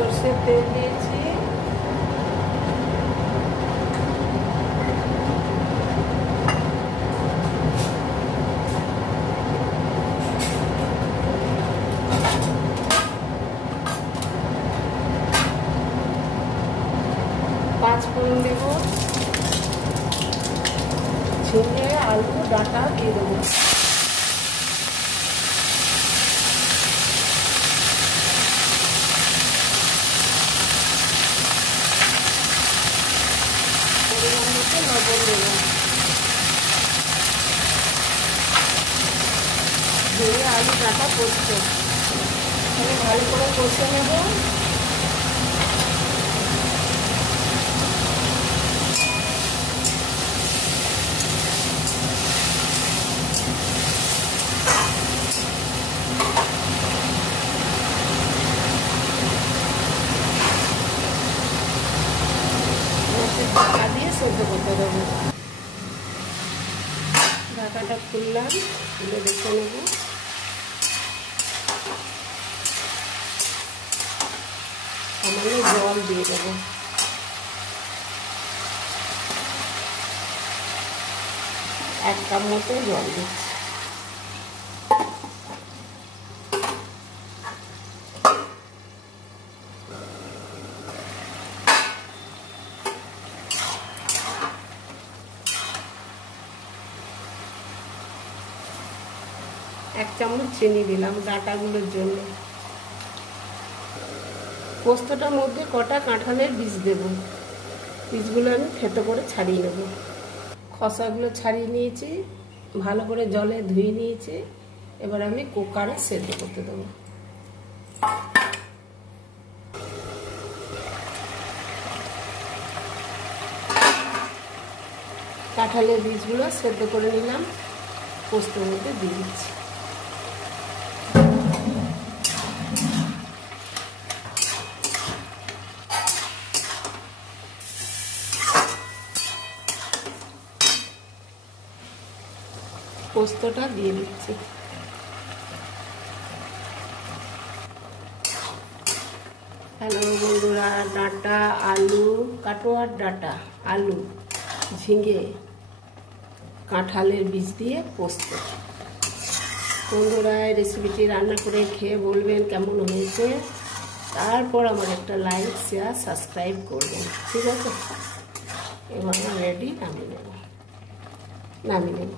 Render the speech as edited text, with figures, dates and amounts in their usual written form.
সরষের তেল দিয়েছি, পাঁচফোড়ন দেব, ঝিঙে আলু ডাঁটা দিয়ে দেবো। পরিমাণ মতো লবণ দেবো। ঝিঙে আলু ডাঁটা পোস্ত ভালো করে কষে নেব। ঢাকা দিয়ে সেদ্ধ করতে দেবো। ঢাকাটা খুললাম, খুলে দেখে নেব। সামান্য জল দিয়ে দেবো। এক কাপ মতো জল দিচ্ছি। এক চামচ চিনি দিলাম ডাঁটাগুলোর জন্য। পোস্তটার মধ্যে কটা কাঁঠালের বীজ দেব। বীজগুলো আমি থেতো করে ছাড়িয়ে নেব। খোসাগুলো ছাড়িয়ে নিয়েছি, ভালো করে জলে ধুয়ে নিয়েছি। এবার আমি কুকারে সেদ্ধ করতে দেবো। কাঁঠালের বীজগুলো সেদ্ধ করে নিলাম, পোস্তর মধ্যে দিয়ে দিচ্ছি। পোস্তটা দিয়ে দিচ্ছি। হ্যালো বন্ধুরা, ডাঁটা আলু, কাটোয়ার ডাঁটা আলু ঝিঙে কাঁঠালের বীজ দিয়ে পোস্ত। বন্ধুরা এই রেসিপিটি রান্না করে খেয়ে বলবেন কেমন হয়েছে। তারপর আমার একটা লাইক শেয়ার সাবস্ক্রাইব করবেন, ঠিক আছে? এবার রেডি, নামিয়ে নেব।